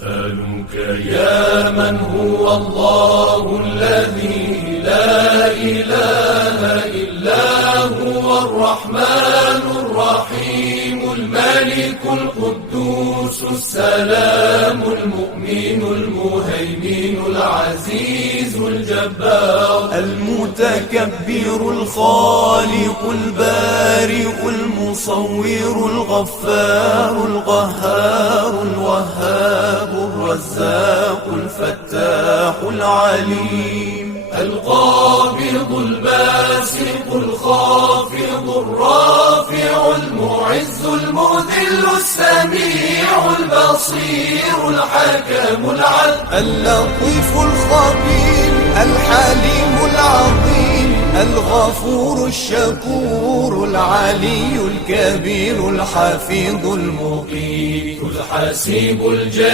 نسألك يا من هو الله الذي لا إله إلا هو الرحمن الرحيم الملك القدوس السلام المؤمن المهيمن العزيز الجبار المتكبر الخالق البارئ المصور الغفار القهار الوهاب الرزاق الفتاح العليم القابض الباسط الخافض الرافع المعز المذل السميع البصير الحكم العدل اللطيف الخبير الحليم العظيم الغفور الشكور العلي الكبير الحفيظ المقيت الحسيب الجليل